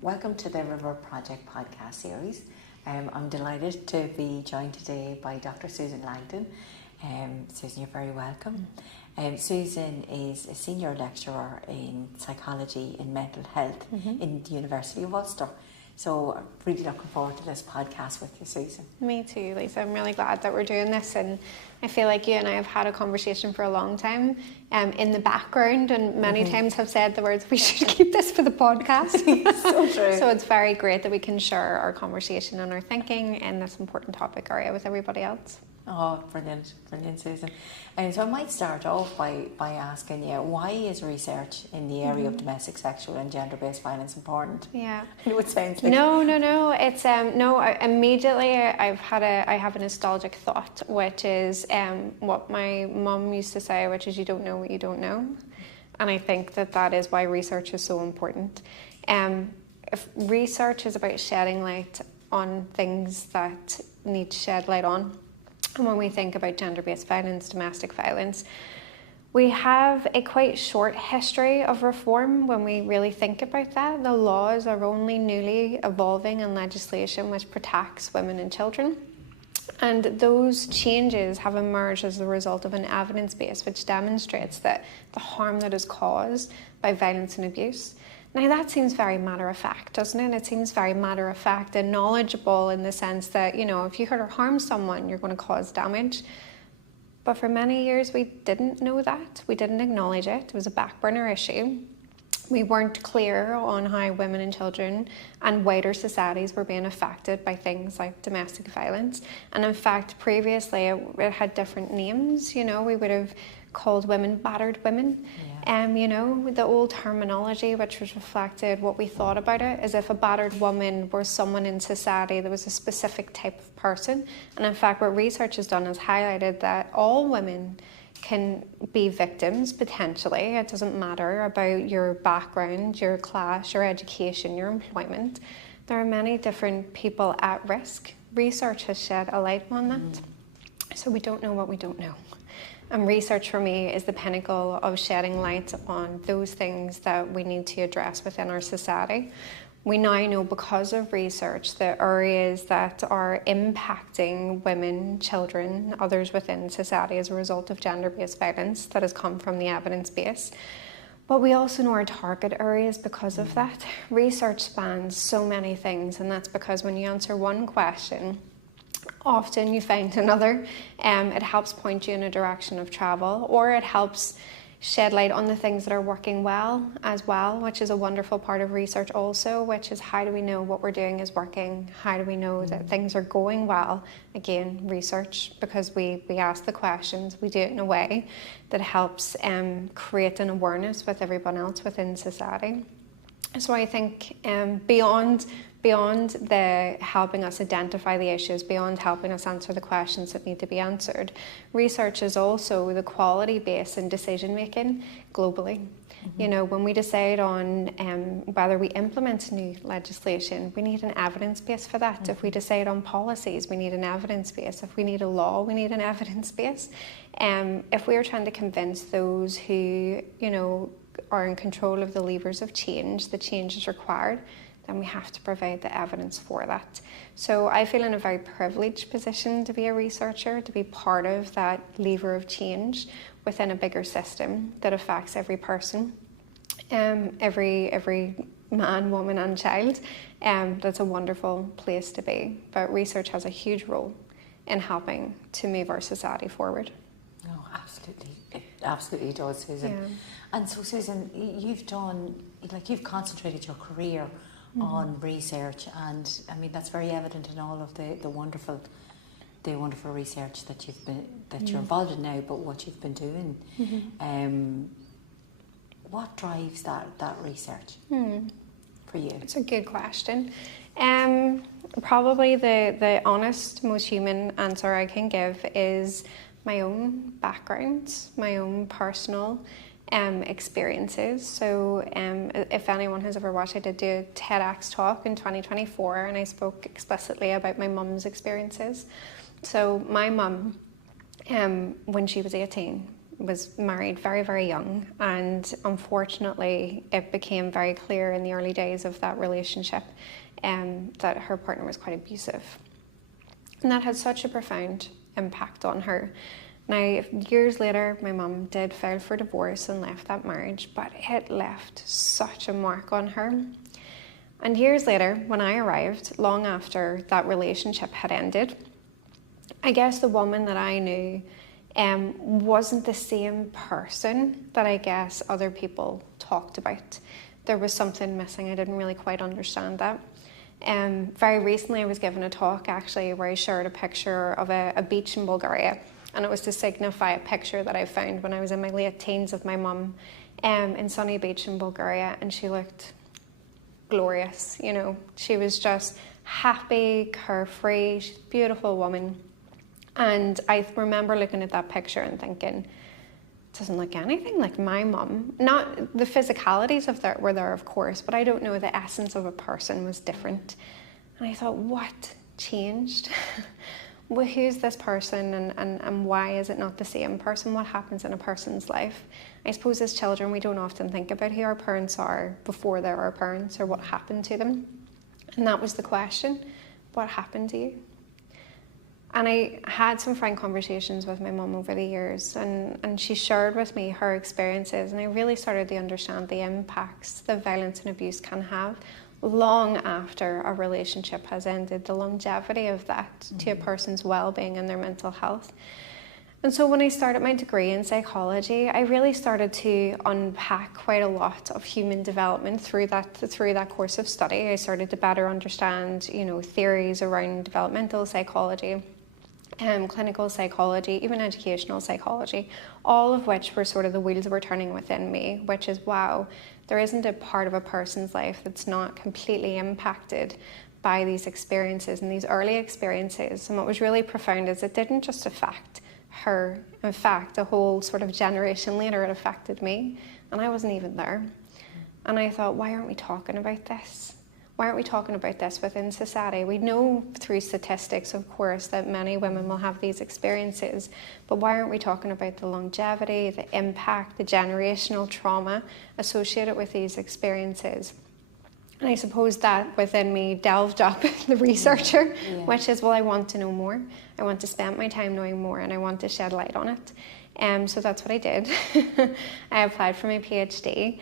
Welcome to the RiVeR Project podcast series. I'm delighted to be joined today by Dr. Susan Lagdon. Susan, you're very welcome. Susan is a senior lecturer in psychology and mental health in the University of Ulster. So I'm really looking forward to this podcast with you, Susan. Me too, Lisa. I'm really glad that we're doing this, and I feel like you and I have had a conversation for a long time in the background, and many times have said the words, we should keep this for the podcast. So true. So it's very great that we can share our conversation and our thinking in this important topic area with everybody else. Oh, brilliant, Susan. So I might start off by asking you, why is research in the area of domestic, sexual and gender-based violence important? Yeah. I know it sounds like... No. It's immediately I have a nostalgic thought, which is what my mum used to say, which is, you don't know what you don't know. And I think that is why research is so important. If research is about shedding light on things that need to shed light on. And when we think about gender-based violence, domestic violence, we have a quite short history of reform when we really think about that. The laws are only newly evolving in legislation which protects women and children. And those changes have emerged as a result of an evidence base which demonstrates that the harm that is caused by violence and abuse. Now that seems very matter-of-fact, doesn't it? It seems very matter-of-fact and knowledgeable in the sense that, if you hurt or harm someone, you're going to cause damage. But for many years, we didn't know that. We didn't acknowledge it. It was a back burner issue. We weren't clear on how women and children and wider societies were being affected by things like domestic violence. And in fact, previously, it had different names. We would have called women battered women. The old terminology which was reflected what we thought about it, as if a battered woman were someone in society that was a specific type of person. And in fact, what research has done is highlighted that all women can be victims potentially. It doesn't matter about your background, your class, your education, your employment. There are many different people at risk. Research has shed a light on that. So we don't know what we don't know. And research for me is the pinnacle of shedding light on those things that we need to address within our society. We now know because of research the areas that are impacting women, children, others within society as a result of gender-based violence that has come from the evidence base. But we also know our target areas because of that. Research spans so many things, and that's because when you answer one question, often you find another. It helps point you in a direction of travel, or it helps shed light on the things that are working well as well, which is a wonderful part of research also, which is how do we know what we're doing is working? How do we know that things are going well? Again, research, because we ask the questions, we do it in a way that helps create an awareness with everyone else within society. So I think beyond the helping us identify the issues, beyond helping us answer the questions that need to be answered, research is also the quality base in decision making globally. When we decide on whether we implement new legislation, we need an evidence base for that. If we decide on policies, we need an evidence base. If we need a law, we need an evidence base. If we are trying to convince those who, are in control of the levers of change, the change is required, then we have to provide the evidence for that. So I feel in a very privileged position to be a researcher, to be part of that lever of change within a bigger system that affects every person, every man, woman and child. That's a wonderful place to be. But research has a huge role in helping to move our society forward. No, absolutely. It absolutely does, Susan. Yeah. And so, Susan, you've concentrated your career on research, and I mean that's very evident in all of the wonderful research that you're involved in now, but what you've been doing. What drives that research for you? It's a good question. Probably the honest, most human answer I can give is my own background, my own personal experiences. So if anyone has ever watched, I did do a TEDx talk in 2024 and I spoke explicitly about my mum's experiences. So my mum, when she was 18, was married very, very young, and unfortunately it became very clear in the early days of that relationship that her partner was quite abusive. And that had such a profound impact on her. Now, years later, my mum did file for divorce and left that marriage, but it left such a mark on her. And years later, when I arrived, long after that relationship had ended, I guess the woman that I knew wasn't the same person that I guess other people talked about. There was something missing. I didn't really quite understand that. Very recently I was given a talk actually where I shared a picture of a beach in Bulgaria, and it was to signify a picture that I found when I was in my late teens of my mum in sunny beach in Bulgaria, and she looked glorious, you know. She was just happy, carefree, she's a beautiful woman. And I remember looking at that picture and thinking, it doesn't look anything like my mum. Not the physicalities of that were there, of course, but I don't know, the essence of a person was different. And I thought, what changed? Well, who's this person, and why is it not the same person? What happens in a person's life? I suppose as children we don't often think about who our parents are before they're our parents, or what happened to them. And that was the question, what happened to you? And I had some frank conversations with my mum over the years, and she shared with me her experiences, and I really started to understand the impacts that violence and abuse can have long after a relationship has ended, the longevity of that to a person's well-being and their mental health. And so when I started my degree in psychology, I really started to unpack quite a lot of human development through that course of study. I started to better understand, you know, theories around developmental psychology, clinical psychology, even educational psychology, all of which were sort of the wheels were turning within me, which is, wow, there isn't a part of a person's life that's not completely impacted by these experiences and these early experiences. And what was really profound is it didn't just affect her. In fact, a whole sort of generation later, it affected me, and I wasn't even there. And I thought, why aren't we talking about this? Why aren't we talking about this within society? We know through statistics, of course, that many women will have these experiences, but why aren't we talking about the longevity, the impact, the generational trauma associated with these experiences? And I suppose that within me delved up the researcher, which is, well, I want to know more. I want to spend my time knowing more, and I want to shed light on it. So that's what I did. I applied for my PhD,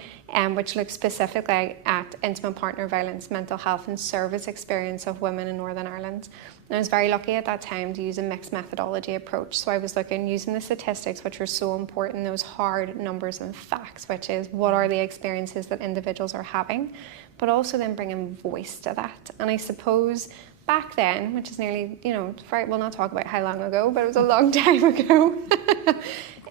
which looked specifically at intimate partner violence, mental health and service experience of women in Northern Ireland. And I was very lucky at that time to use a mixed methodology approach. So I was using the statistics, which are so important, those hard numbers and facts, which is what are the experiences that individuals are having, but also then bringing voice to that. And I suppose back then, which is nearly, we'll not talk about how long ago, but it was a long time ago.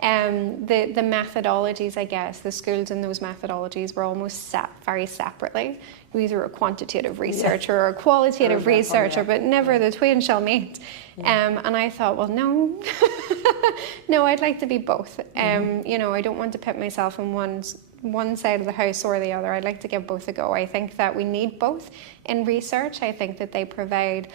The methodologies, I guess, the schools and those methodologies were almost set very separately. You either a quantitative researcher or a qualitative researcher, but never the twain shall meet. And I thought, well, no, no, I'd like to be both. I don't want to put myself in one side of the house or the other. I'd like to give both a go. I think that we need both in research. I think that they provide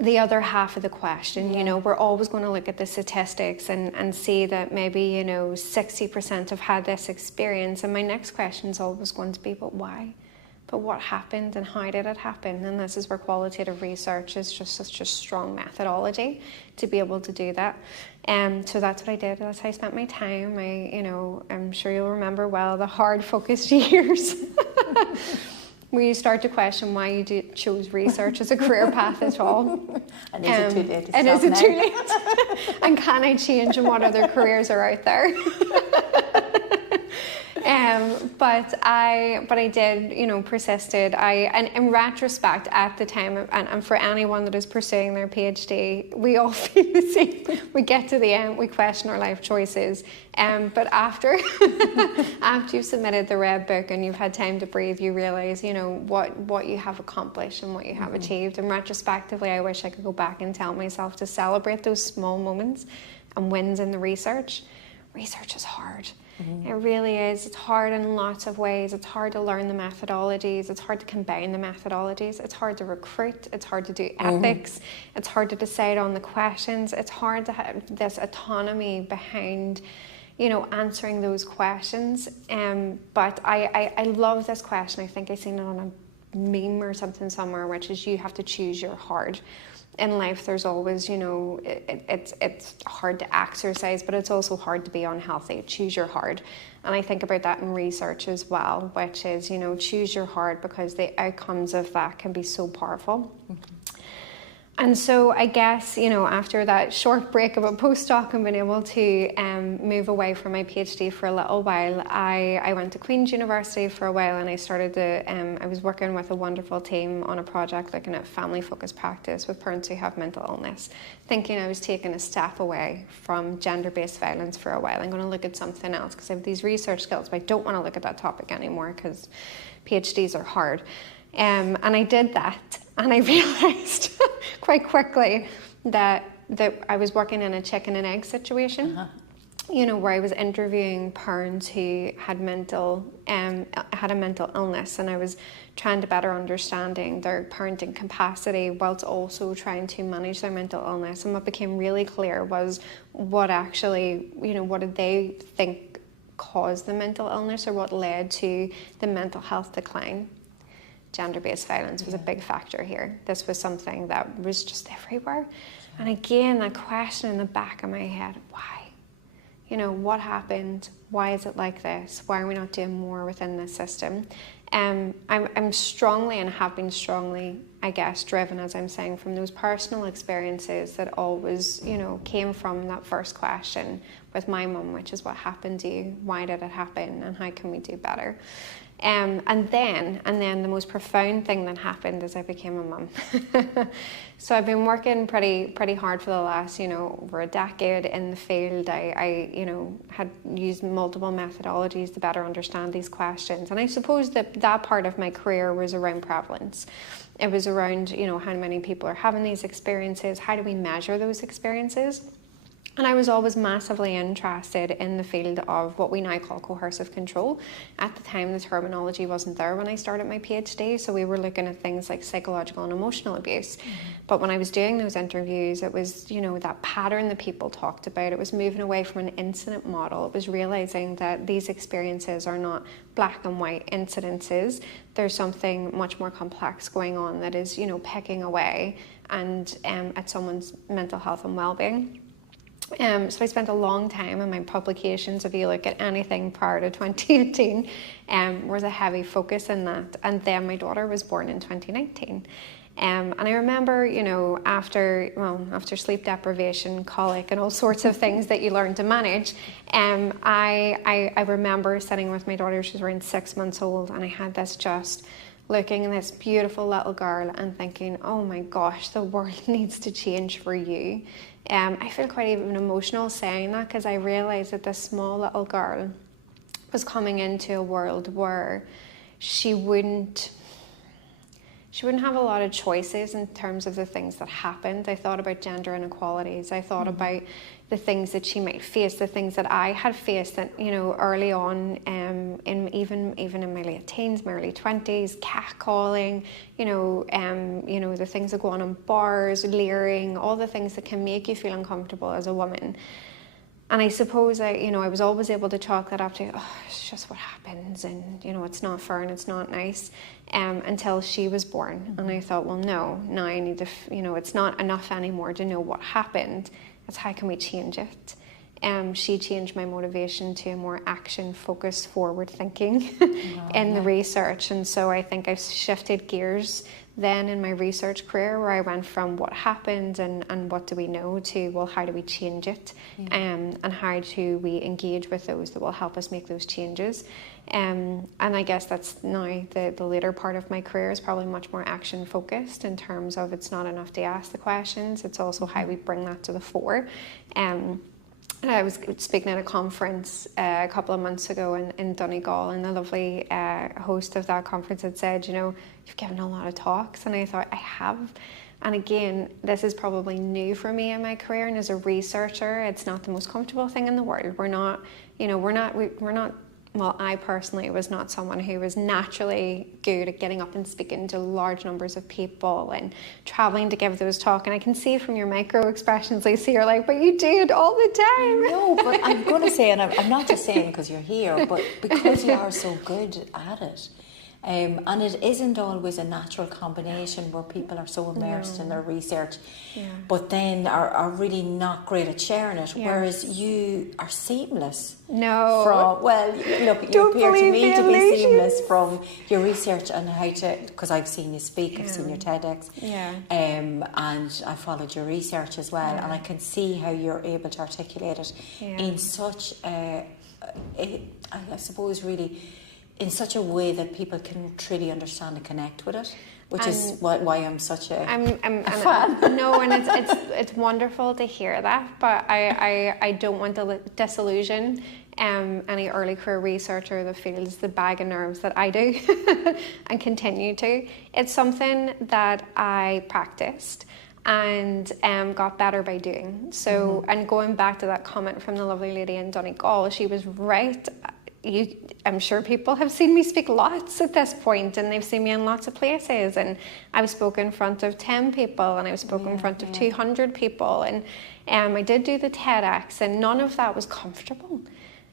the other half of the question. We're always going to look at the statistics and see that maybe 60% have had this experience, and my next question is always going to be, but why? But what happened and how did it happen? And this is where qualitative research is just such a strong methodology to be able to do that. So that's what I did. That's how I spent my time. I'm sure you'll remember well the hard focused years where you start to question why you chose research as a career path at all. And is it too late to stop and is it now? too late? And can I change, and what other careers are out there? But I did, persisted. And in retrospect, at the time, and for anyone that is pursuing their PhD, we all feel the same. We get to the end, we question our life choices. But after you've submitted the red book and you've had time to breathe, you realise, what you have accomplished and what you have achieved. And retrospectively, I wish I could go back and tell myself to celebrate those small moments and wins in the research, research is hard. It really is. It's hard in lots of ways. It's hard to learn the methodologies. It's hard to combine the methodologies. It's hard to recruit. It's hard to do ethics. It's hard to decide on the questions. It's hard to have this autonomy behind, you know, answering those questions. But I love this question. I think I seen it on a meme or something somewhere, which is you have to choose your hard. In life, there's always, you know, it's hard to exercise, but it's also hard to be unhealthy. Choose your hard. And I think about that in research as well, which is, you know, choose your hard, because the outcomes of that can be so powerful. And so I guess, you know, after that short break of a postdoc and being able to move away from my PhD for a little while, I went to Queen's University for a while, and I started to, I was working with a wonderful team on a project looking at family-focused practice with parents who have mental illness, thinking I was taking a step away from gender-based violence for a while. I'm going to look at something else because I have these research skills, but I don't want to look at that topic anymore because PhDs are hard. And I did that, and I realised quite quickly that I was working in a chicken and egg situation, you know, where I was interviewing parents who had had a mental illness, and I was trying to better understanding their parenting capacity whilst also trying to manage their mental illness. And what became really clear was what actually, you know, what did they think caused the mental illness, or what led to the mental health decline. Gender-based violence was a big factor here. This was something that was just everywhere. And again, that question in the back of my head, why? You know, what happened? Why is it like this? Why are we not doing more within this system? I'm strongly, and have been strongly, I guess, driven, as I'm saying, from those personal experiences that always, you know, came from that first question with my mum, which is, what happened to you? Why did it happen? And how can we do better? And then the most profound thing that happened is I became a mum. So I've been working pretty hard for the last, you know, over a decade in the field. I you know, had used multiple methodologies to better understand these questions. And I suppose that part of my career was around prevalence. It was around, you know, how many people are having these experiences, how do we measure those experiences? And I was always massively interested in the field of what we now call coercive control. At the time, the terminology wasn't there when I started my PhD, so we were looking at things like psychological and emotional abuse. But when I was doing those interviews, it was, you know, that pattern that people talked about. It was moving away from an incident model. It was realizing that these experiences are not black and white incidences. There's something much more complex going on that is, you know, pecking away and at someone's mental health and well-being. So I spent a long time in my publications, if you look at anything prior to 2018, was a heavy focus in that. And then my daughter was born in 2019. And I remember, you know, after sleep deprivation, colic, and all sorts of things that you learn to manage, I remember sitting with my daughter. She was around 6 months old, and I had this just looking at this beautiful little girl and thinking, oh my gosh, the world needs to change for you. I feel quite even emotional saying that, because I realised that this small little girl was coming into a world where she wouldn't have a lot of choices in terms of the things that happened. I thought about gender inequalities. I thought about the things that she might face, the things that I had faced that, you know, early on, even in my late teens, my early 20s, catcalling, you know, the things that go on in bars, leering, all the things that can make you feel uncomfortable as a woman. And I suppose I was always able to chalk that up to, oh, it's just what happens, and, you know, it's not fair and it's not nice, until she was born. And I thought, well, no, now I need to, you know, it's not enough anymore to know what happened. It's how can we change it? She changed my motivation to a more action-focused, forward-thinking in the research. And so I think I've shifted gears then in my research career, where I went from what happened and what do we know to, well, how do we change it? And how do we engage with those that will help us make those changes? And I guess that's now the later part of my career is probably much more action focused, in terms of it's not enough to ask the questions, it's also how we bring that to the fore. And I was speaking at a conference a couple of months ago in Donegal, and the lovely host of that conference had said, you know, you've given a lot of talks. And I thought, I have. And again, this is probably new for me in my career, and as a researcher, it's not the most comfortable thing in the world. We're not, well, I personally was not someone who was naturally good at getting up and speaking to large numbers of people and traveling to give those talks. And I can see from your micro expressions, Lisa, you're like, but you do it all the time. No, but I'm going to say, and I'm not just saying because you're here, but because you are so good at it. And it isn't always a natural combination where people are so immersed in their research, but then are really not great at sharing it, whereas you are seamless. No. Look, you appear to me to be seamless from your research and how to, because I've seen you speak, I've seen your TEDx, and I followed your research as well, and I can see how you're able to articulate it in such I suppose really in such a way that people can truly understand and connect with it, which is why I'm such a fan. No, and it's wonderful to hear that, but I don't want to disillusion any early career researcher that feels the bag of nerves that I do and continue to. It's something that I practiced and got better by doing. So, and going back to that comment from the lovely lady in Donegal, she was right. I'm sure people have seen me speak lots at this point, and they've seen me in lots of places, and I've spoken in front of 10 people, and I've spoken in front of 200 people, and I did do the TEDx, and none of that was comfortable.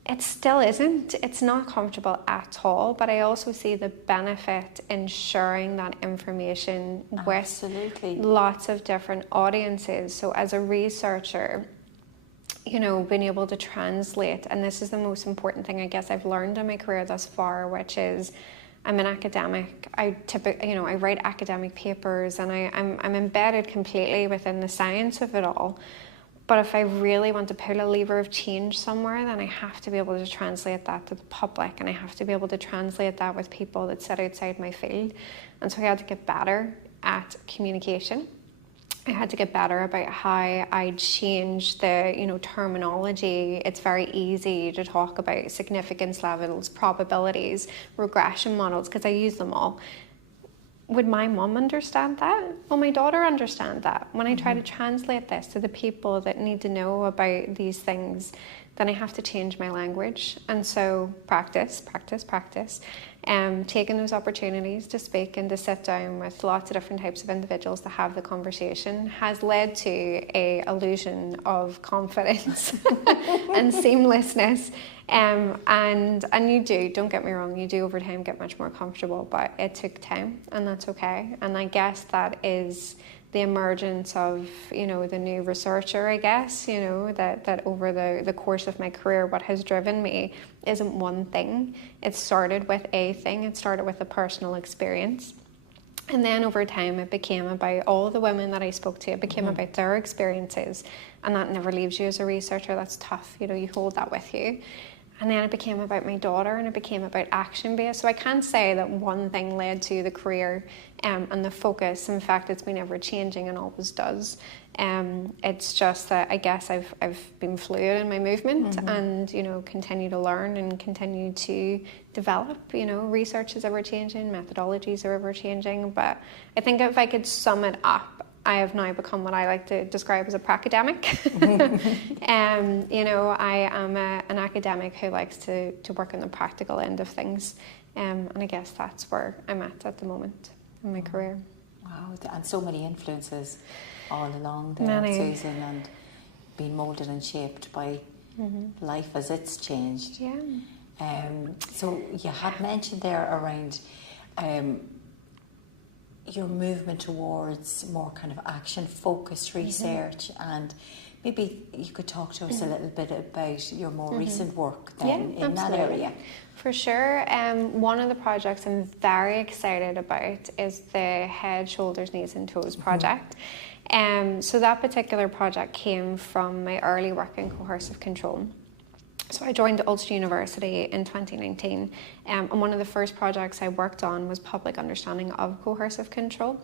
It still isn't. It's not comfortable at all, but I also see the benefit in sharing that information with lots of different audiences. So as a researcher, being able to translate, and this is the most important thing I guess I've learned in my career thus far, which is I'm an academic. I write academic papers, and I'm embedded completely within the science of it all. But if I really want to pull a lever of change somewhere, then I have to be able to translate that to the public, and I have to be able to translate that with people that sit outside my field. And so I had to get better at communication. I had to get better about how I change the, terminology. It's very easy to talk about significance levels, probabilities, regression models, because I use them all. Would my mum understand that? Will my daughter understand that? When I try to translate this to the people that need to know about these things, then I have to change my language. And so practice. Taking those opportunities to speak and to sit down with lots of different types of individuals to have the conversation has led to a illusion of confidence and seamlessness. And you don't get me wrong, you do over time get much more comfortable, but it took time, and that's okay. And I guess that is the emergence of, the new researcher, I guess, that over the course of my career, what has driven me isn't one thing. It started with a thing. It started with a personal experience. And then over time, it became about all the women that I spoke to. It became about their experiences. And that never leaves you as a researcher. That's tough. You hold that with you. And then it became about my daughter, and it became about action-based. So I can't say that one thing led to the career and the focus. In fact, it's been ever-changing and always does. It's just that I guess I've been fluid in my movement and, continue to learn and continue to develop. Research is ever-changing, methodologies are ever-changing. But I think if I could sum it up, I have now become what I like to describe as a pracademic. I am an academic who likes to work on the practical end of things. And I guess that's where I'm at the moment in my career. Wow, and so many influences all along there, Susan, and being moulded and shaped by life as it's changed. Yeah. So you had mentioned there around your movement towards more kind of action-focused research, and maybe you could talk to us a little bit about your more recent work then in that area. For sure. One of the projects I'm very excited about is the Head, Shoulders, Knees and Toes project. So that particular project came from my early work in coercive control. So I joined Ulster University in 2019, and one of the first projects I worked on was public understanding of coercive control.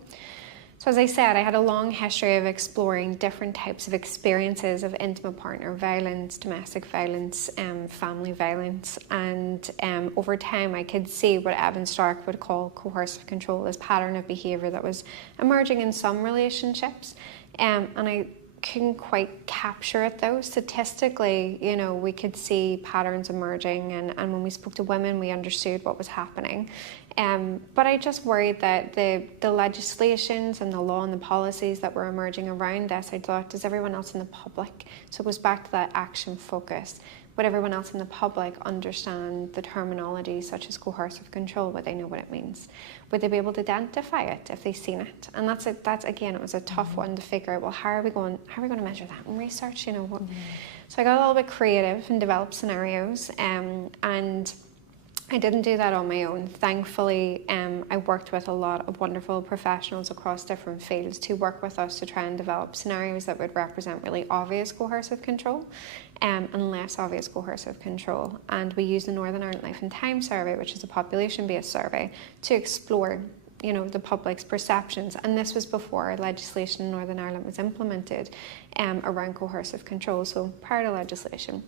So as I said, I had a long history of exploring different types of experiences of intimate partner violence, domestic violence, family violence, and over time I could see what Evan Stark would call coercive control, this pattern of behaviour that was emerging in some relationships, and I couldn't quite capture it though. Statistically, we could see patterns emerging, and when we spoke to women we understood what was happening. But I just worried that the legislations and the law and the policies that were emerging around this, I thought, does everyone else in the public, so it goes back to that action focus, would everyone else in the public understand the terminology such as coercive control? Would they know what it means? Would they be able to identify it if they've seen it? And that's again, it was a tough one to figure out. Well, how are we going to measure that in research? So I got a little bit creative and developed scenarios, and I didn't do that on my own. Thankfully, I worked with a lot of wonderful professionals across different fields to work with us to try and develop scenarios that would represent really obvious coercive control and less obvious coercive control. And we used the Northern Ireland Life and Time Survey, which is a population-based survey, to explore the public's perceptions. And this was before legislation in Northern Ireland was implemented around coercive control, so prior to legislation.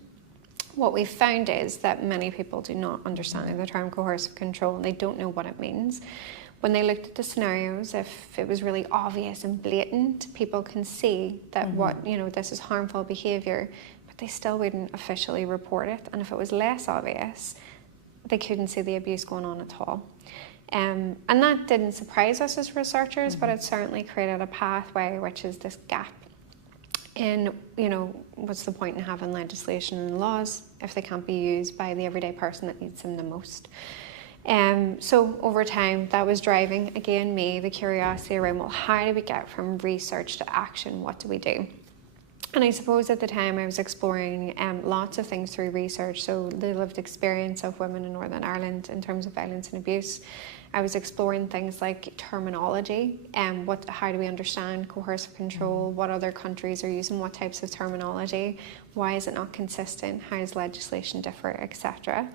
What we found is that many people do not understand the term coercive control, and they don't know what it means. When they looked at the scenarios, if it was really obvious and blatant, people can see that this is harmful behaviour, but they still wouldn't officially report it. And if it was less obvious, they couldn't see the abuse going on at all. And that didn't surprise us as researchers, but it certainly created a pathway, which is this gap in, what's the point in having legislation and laws if they can't be used by the everyday person that needs them the most? So over time, that was driving, again, the curiosity around, well, how do we get from research to action? What do we do? And I suppose at the time I was exploring lots of things through research, so the lived experience of women in Northern Ireland in terms of violence and abuse. I was exploring things like terminology, how do we understand coercive control, what other countries are using, what types of terminology, why is it not consistent, how does legislation differ, etc.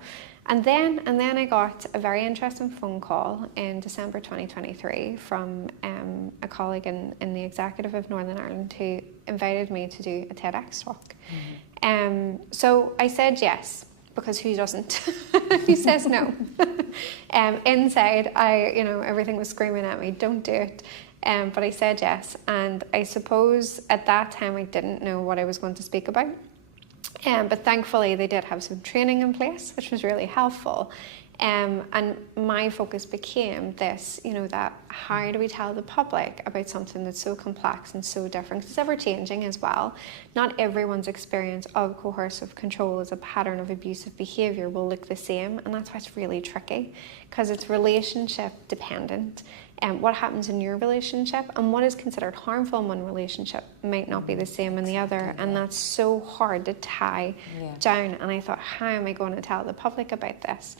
And then I got a very interesting phone call in December 2023 from a colleague in the executive of Northern Ireland who invited me to do a TEDx talk. So I said yes, because who doesn't? Who says no? Inside, everything was screaming at me, don't do it. But I said yes, and I suppose at that time I didn't know what I was going to speak about. But thankfully they did have some training in place, which was really helpful. And my focus became this, that how do we tell the public about something that's so complex and so different? It's ever changing as well. Not everyone's experience of coercive control as a pattern of abusive behaviour will look the same, and that's why it's really tricky, because it's relationship dependent. And what happens in your relationship and what is considered harmful in one relationship might not be the same in the other, and that's so hard to tie down. And I thought, how am I going to tell the public about this?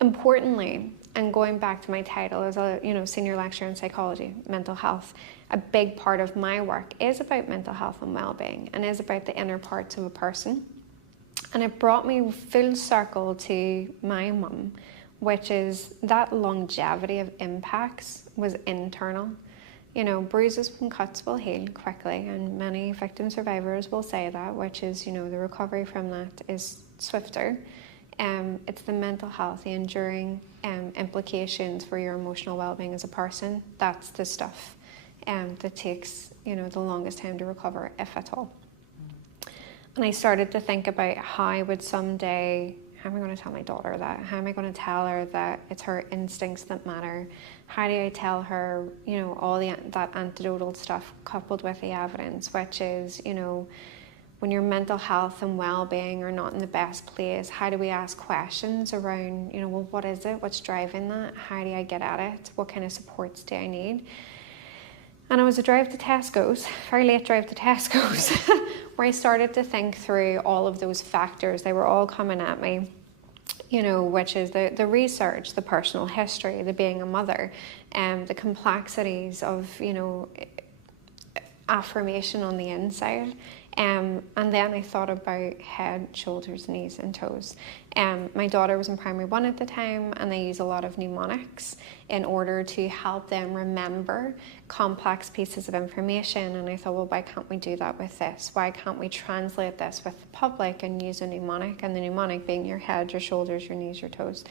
Importantly, and going back to my title as a senior lecturer in psychology, mental health, a big part of my work is about mental health and well-being, and is about the inner parts of a person. And it brought me full circle to my mum, which is that longevity of impacts was internal. Bruises and cuts will heal quickly, and many victim survivors will say that, which is, the recovery from that is swifter. It's the mental health, the enduring implications for your emotional well-being as a person. That's the stuff that takes, the longest time to recover, if at all. And I started to think about how I would someday, how am I going to tell my daughter that? How am I going to tell her that it's her instincts that matter? How do I tell her, all that anecdotal stuff coupled with the evidence, which is, when your mental health and well-being are not in the best place, how do we ask questions around, well, what is it? What's driving that? How do I get at it? What kind of supports do I need? And it was a drive to Tesco's, very late drive to Tesco's, where I started to think through all of those factors. They were all coming at me, which is the research, the personal history, the being a mother, the complexities of, affirmation on the inside, And then I thought about head, shoulders, knees and toes. My daughter was in primary 1 at the time, and they use a lot of mnemonics in order to help them remember complex pieces of information. And I thought, well, why can't we do that with this? Why can't we translate this with the public and use a mnemonic, and the mnemonic being your head, your shoulders, your knees, your toes,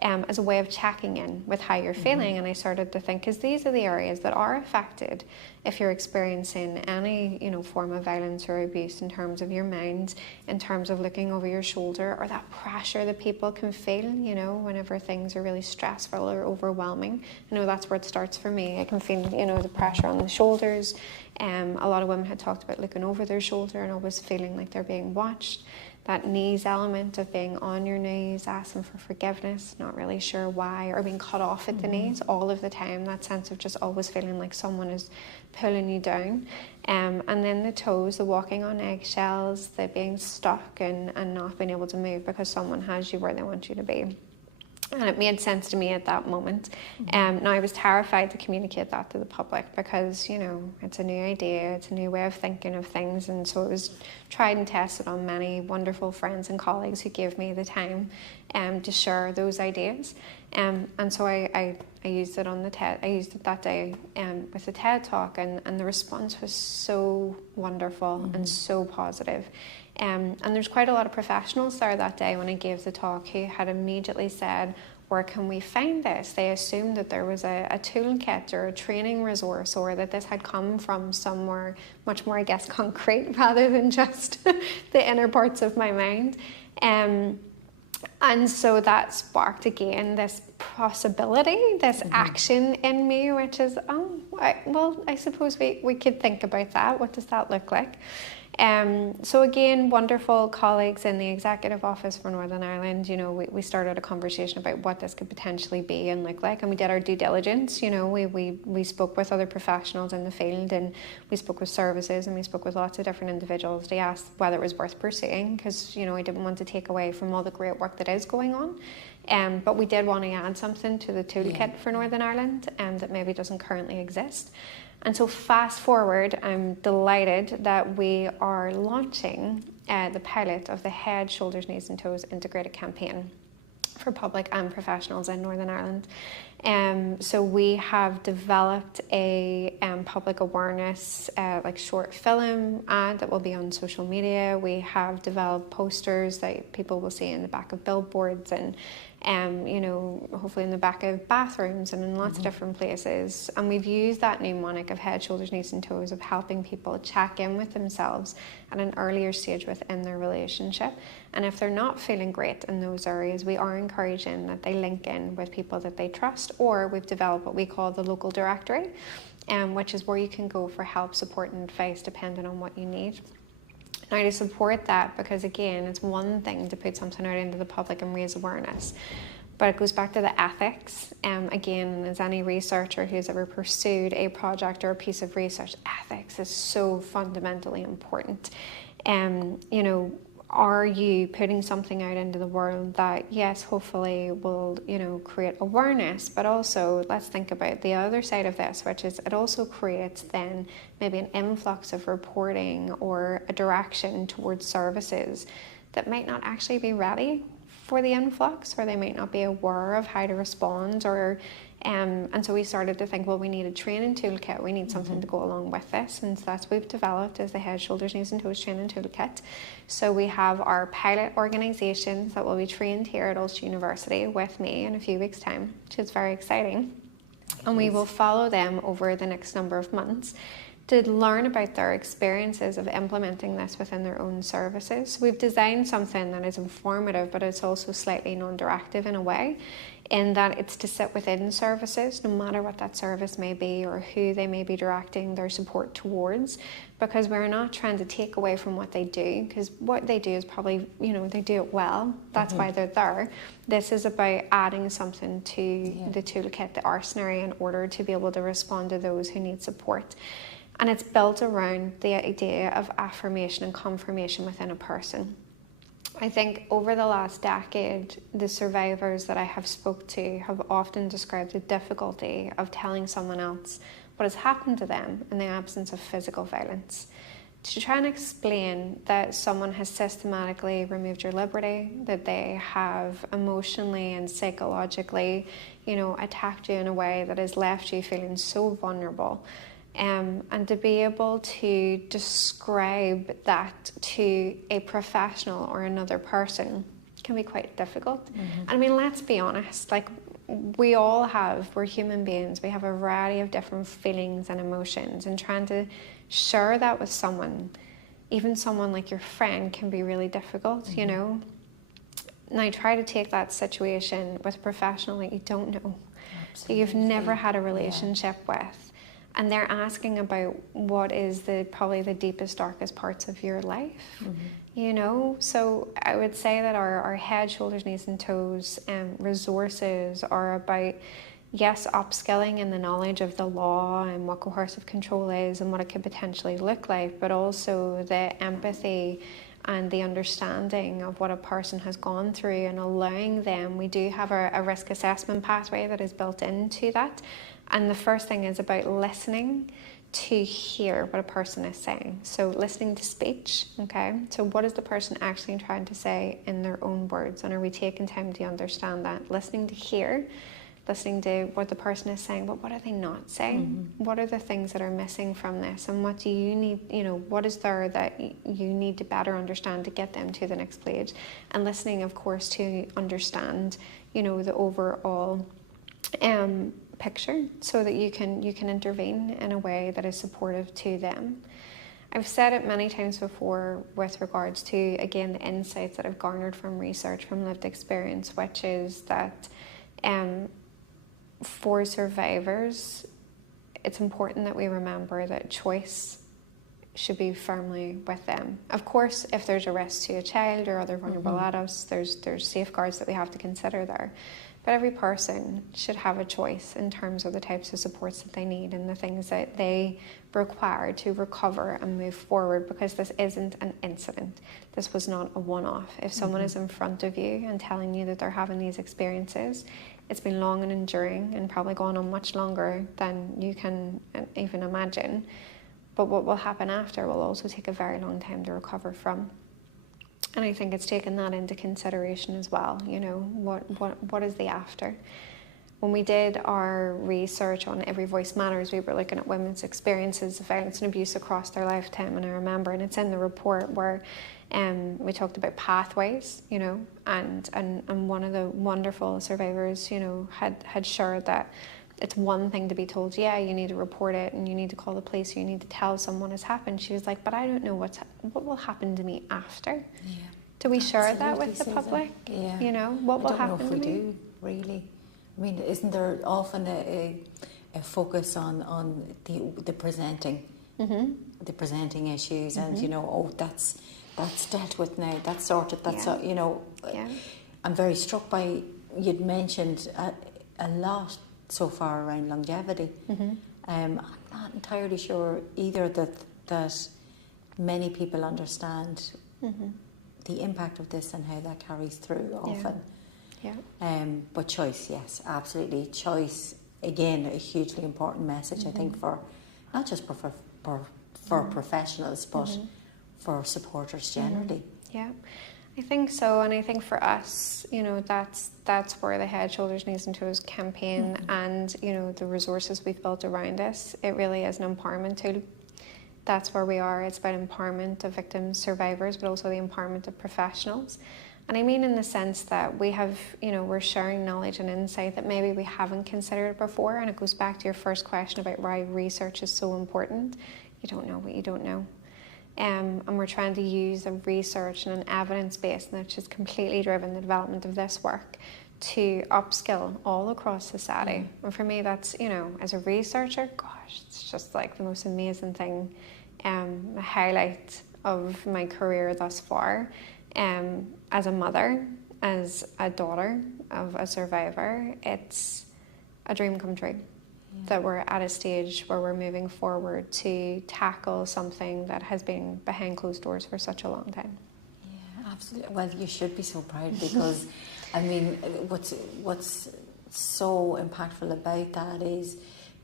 as a way of checking in with how you're feeling. And I started to think, because these are the areas that are affected if you're experiencing any, form of violence or abuse, in terms of your mind, in terms of looking over your shoulder, or that pressure that people can feel, whenever things are really stressful or overwhelming. I know that's where it starts for me. I can feel, the pressure on the shoulders. A lot of women had talked about looking over their shoulder and always feeling like they're being watched. That knees element of being on your knees, asking for forgiveness, not really sure why, or being cut off at the knees all of the time. That sense of just always feeling like someone is pulling you down. And then the toes, the walking on eggshells, the being stuck and not being able to move because someone has you where they want you to be. And it made sense to me at that moment. Now I was terrified to communicate that to the public because, it's a new idea, it's a new way of thinking of things. And so it was tried and tested on many wonderful friends and colleagues who gave me the time to share those ideas. And so I used it on the TED. I used it that day with the TED Talk, and the response was so wonderful and so positive. And there's quite a lot of professionals there that day when I gave the talk who had immediately said, where can we find this? They assumed that there was a toolkit or a training resource, or that this had come from somewhere much more, concrete rather than just the inner parts of my mind. And so that sparked again this possibility, this action in me, which is, I suppose we could think about that. What does that look like? So again, wonderful colleagues in the Executive Office for Northern Ireland, we started a conversation about what this could potentially be and look like, and we did our due diligence. We spoke with other professionals in the field, and we spoke with services, and we spoke with lots of different individuals to ask whether it was worth pursuing, because I didn't want to take away from all the great work that is going on. But we did want to add something to the toolkit for Northern Ireland that maybe doesn't currently exist. And so fast forward, I'm delighted that we are launching the pilot of the Head, Shoulders, Knees and Toes integrated campaign for public and professionals in Northern Ireland. So we have developed a public awareness short film ad that will be on social media. We have developed posters that people will see in the back of billboards and hopefully in the back of bathrooms and in lots of different places. And we've used that mnemonic of head, shoulders, knees and toes of helping people check in with themselves at an earlier stage within their relationship. And if they're not feeling great in those areas, we are encouraging that they link in with people that they trust, or we've developed what we call the local directory, which is where you can go for help, support and advice depending on what you need. Now, to support that, because again, it's one thing to put something out into the public and raise awareness, but it goes back to the ethics. Again, as any researcher who's ever pursued a project or a piece of research, ethics is so fundamentally important. Are you putting something out into the world that, yes, hopefully will, create awareness, but also let's think about the other side of this, which is it also creates then maybe an influx of reporting or a direction towards services that might not actually be ready for the influx, or they might not be aware of how to respond, or and so we started to think, well, we need a training toolkit, we need something to go along with this, and so that's what we've developed as the Head, Shoulders, Knees and Toes training toolkit. So we have our pilot organisations that will be trained here at Ulster University with me in a few weeks' time, which is very exciting. And we will follow them over the next number of months to learn about their experiences of implementing this within their own services. So we've designed something that is informative, but it's also slightly non-directive in a way, in that it's to sit within services, no matter what that service may be or who they may be directing their support towards, because we're not trying to take away from what they do, because what they do is probably, they do it well. That's why they're there. This is about adding something to the toolkit, the arsenal, in order to be able to respond to those who need support. And it's built around the idea of affirmation and confirmation within a person. I think over the last decade, the survivors that I have spoke to have often described the difficulty of telling someone else what has happened to them in the absence of physical violence. to try and explain that someone has systematically removed your liberty, that they have emotionally and psychologically, attacked you in a way that has left you feeling so vulnerable. And to be able to describe that to a professional or another person can be quite difficult. And I mean, let's be honest, like, we're human beings, we have a variety of different feelings and emotions, and trying to share that with someone, even someone like your friend, can be really difficult, Now try to take that situation with a professional that you don't know, that you've never had a relationship with, and they're asking about what is probably the deepest, darkest parts of your life, So I would say that our head, shoulders, knees and toes resources are about, yes, upskilling in the knowledge of the law and what coercive control is and what it could potentially look like, but also the empathy and the understanding of what a person has gone through, and allowing them. We do have a risk assessment pathway that is built into that. And the first thing is about listening to hear what a person is saying. So listening to speech, okay? So what is the person actually trying to say in their own words? And are we taking time to understand that? Listening to hear, listening to what the person is saying, but what are they not saying? What are the things that are missing from this? And what do you need, what is there that you need to better understand to get them to the next page? And listening, of course, to understand, the overall picture, so that you can intervene in a way that is supportive to them. I've said it many times before with regards to, again, the insights that I've garnered from research, from lived experience, which is that for survivors, it's important that we remember that choice should be firmly with them. Of course, if there's a risk to a child or other vulnerable adults, there's safeguards that we have to consider there. But every person should have a choice in terms of the types of supports that they need and the things that they require to recover and move forward, because this isn't an incident. This was not a one-off. If someone is in front of you and telling you that they're having these experiences, it's been long and enduring and probably gone on much longer than you can even imagine. But what will happen after will also take a very long time to recover from. And I think it's taken that into consideration as well, what is the after? When we did our research on Every Voice Matters, we were looking at women's experiences of violence and abuse across their lifetime, and I remember, and it's in the report, where we talked about pathways, and one of the wonderful survivors, had shared that it's one thing to be told, yeah, you need to report it and you need to call the police, or you need to tell someone has happened. She was like, but I don't know what will happen to me after. Yeah. Do we share that with the public? Yeah. What will happen to me? I don't know if we do, really. I mean, isn't there often a focus on the presenting, the presenting issues, and that's dealt with now, that's sorted, that's I'm very struck by, you'd mentioned a lot so far around longevity. I'm not entirely sure either that many people understand the impact of this and how that carries through often. But choice, yes, absolutely. Choice, again, a hugely important message, I think, for not just for professionals, but for supporters generally. Yeah, I think so. And I think for us, that's where the Head, Shoulders, Knees and Toes campaign and, the resources we've built around us, it really is an empowerment tool. That's where we are. It's about empowerment of victims, survivors, but also the empowerment of professionals. And I mean in the sense that we have, we're sharing knowledge and insight that maybe we haven't considered before. And it goes back to your first question about why research is so important. You don't know what you don't know. And we're trying to use the research and an evidence base, which has completely driven the development of this work, to upskill all across society. And for me, that's, as a researcher, gosh, it's just like the most amazing thing, a highlight of my career thus far. As a mother, as a daughter of a survivor, it's a dream come true. That we're at a stage where we're moving forward to tackle something that has been behind closed doors for such a long time. Yeah, absolutely. Well, you should be so proud, because, I mean, what's so impactful about that is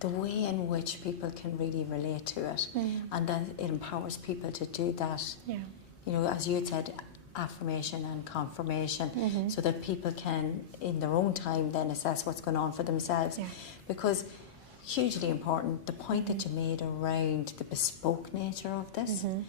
the way in which people can really relate to it, and that it empowers people to do that. Yeah. You know, as you had said, affirmation and confirmation, so that people can, in their own time, then assess what's going on for themselves. Yeah. Because hugely important, the point that you made around the bespoke nature of this and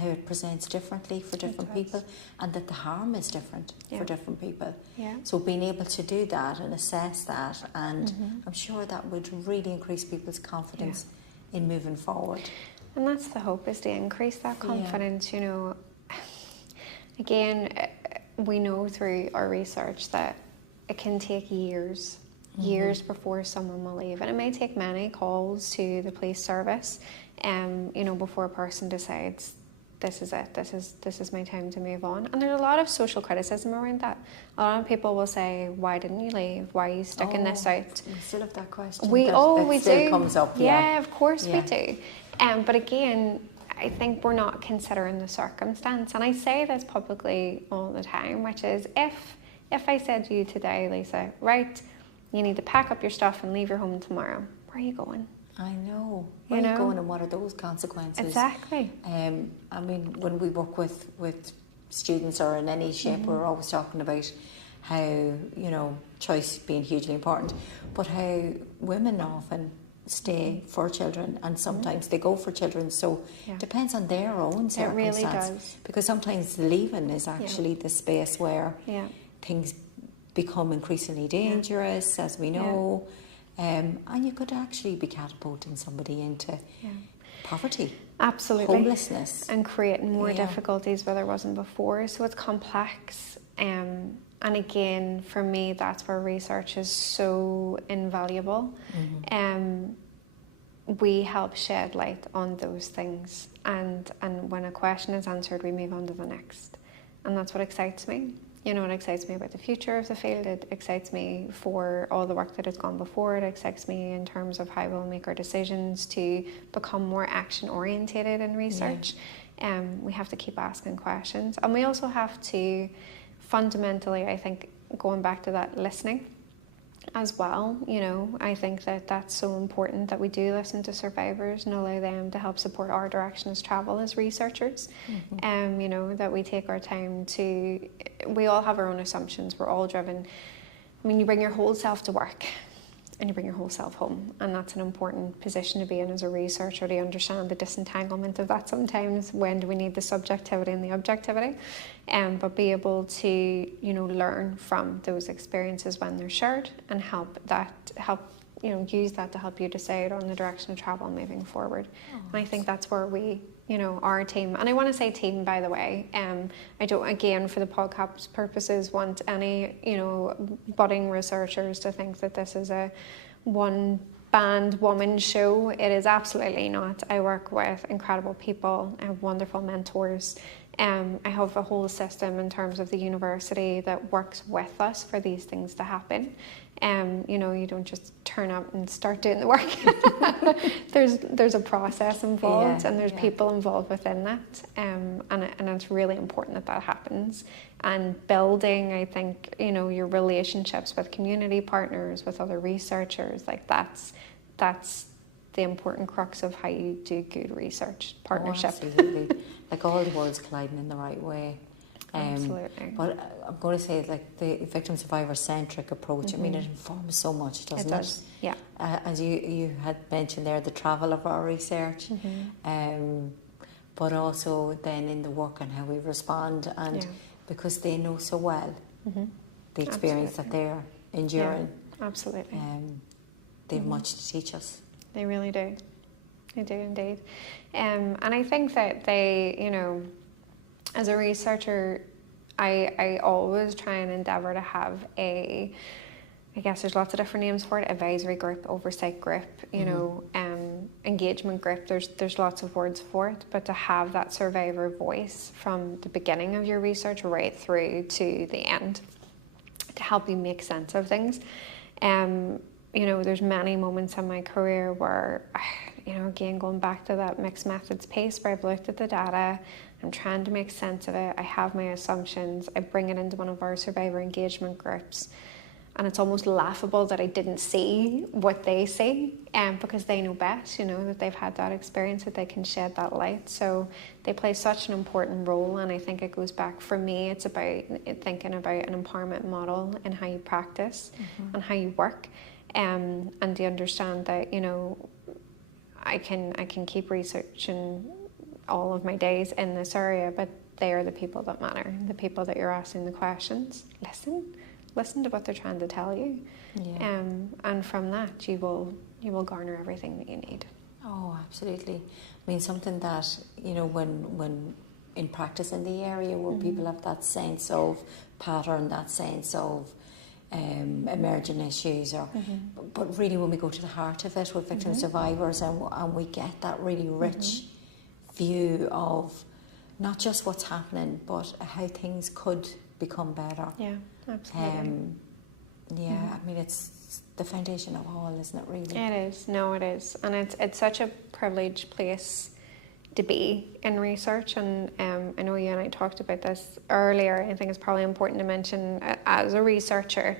how it presents differently for different people, and that the harm is different for different people. Yeah. So being able to do that and assess that, and I'm sure that would really increase people's confidence in moving forward. And that's the hope, is to increase that confidence. You know, again, we know through our research that it can take years before someone will leave, and it may take many calls to the police service, you know, before a person decides, this is it, this is my time to move on. And there's a lot of social criticism around that. A lot of people will say, why didn't you leave? Why are you sticking this out? We still have that question. We still do. Comes up. Yeah, of course we do. But again, I think we're not considering the circumstance. And I say this publicly all the time, which is, if I said to you today, Lisa, right, you need to pack up your stuff and leave your home tomorrow, where are you going? I know. Where are you going, and what are those consequences? Exactly. I mean, when we work with students or in any shape, we're always talking about how, you know, choice being hugely important, but how women often stay for children, and sometimes they go for children, so it depends on their own circumstance. It really does. Because sometimes the leaving is actually the space where things become increasingly dangerous, as we know, and you could actually be catapulting somebody into poverty, homelessness, and creating more difficulties where there wasn't before. So it's complex, and again, for me, that's where research is so invaluable. We help shed light on those things, and when a question is answered, we move on to the next, and that's what excites me. You know, it excites me about the future of the field. It excites me for all the work that has gone before. It excites me in terms of how we'll make our decisions to become more action orientated in research. We have to keep asking questions, and we also have to fundamentally, I think, going back to that listening as well. You know, I think that that's so important, that we do listen to survivors and allow them to help support our direction as travel as researchers. You know, that we take our time to, we all have our own assumptions, we're all driven. I mean, you bring your whole self to work and you bring your whole self home, and that's an important position to be in as a researcher, to understand the disentanglement of that sometimes. When do we need the subjectivity and the objectivity? But be able to, you know, learn from those experiences when they're shared, and you know, use that to help you decide on the direction of travel moving forward. And I think that's where we, you know, our team, and I want to say team, by the way, I don't, again, for the podcast purposes, want any, you know, budding researchers to think that this is a one band woman show. It is absolutely not. I work with incredible people. I have wonderful mentors. I have a whole system in terms of the university that works with us for these things to happen. You know, you don't just turn up and start doing the work. There's a process involved, and there's people involved within that, and it's really important that happens. And building, I think, you know, your relationships with community partners, with other researchers, like that's the important crux of how you do good research, partnership. Absolutely. Like all the worlds colliding in the right way. Absolutely. But I'm going to say, like, the victim survivor centric approach, I mean, it informs so much, doesn't it? Does. Yeah. As you had mentioned there, the travel of our research, but also then in the work and how we respond, and because they know so well the experience that they're enduring. Yeah. Absolutely. They have much to teach us. They really do. They do indeed. And I think that they, you know, as a researcher, I always try and endeavour to have I guess there's lots of different names for it, advisory group, oversight group, you know, engagement group, there's lots of words for it, but to have that survivor voice from the beginning of your research right through to the end to help you make sense of things. You know, there's many moments in my career where, you know, again, going back to that mixed methods piece where I've looked at the data, I'm trying to make sense of it, I have my assumptions, I bring it into one of our survivor engagement groups, and it's almost laughable that I didn't see what they see, because they know best, you know, that they've had that experience, that they can shed that light. So they play such an important role, and I think it goes back, for me, it's about thinking about an empowerment model and how you practice and how you work, and to understand that, you know, I can keep researching all of my days in this area, but they are the people that matter, the people that you're asking the questions. Listen to what they're trying to tell you, and from that you will garner everything that you need. Oh, absolutely. I mean, something that, you know, when in practice in the area where people have that sense of pattern, that sense of emerging issues, or but really when we go to the heart of it with victim survivors, and we get that really rich view of not just what's happening, but how things could become better. Yeah, absolutely. I mean, it's the foundation of all, isn't it, really? It is. No, it is. And it's such a privileged place to be in research. And I know you and I talked about this earlier. I think it's probably important to mention, as a researcher,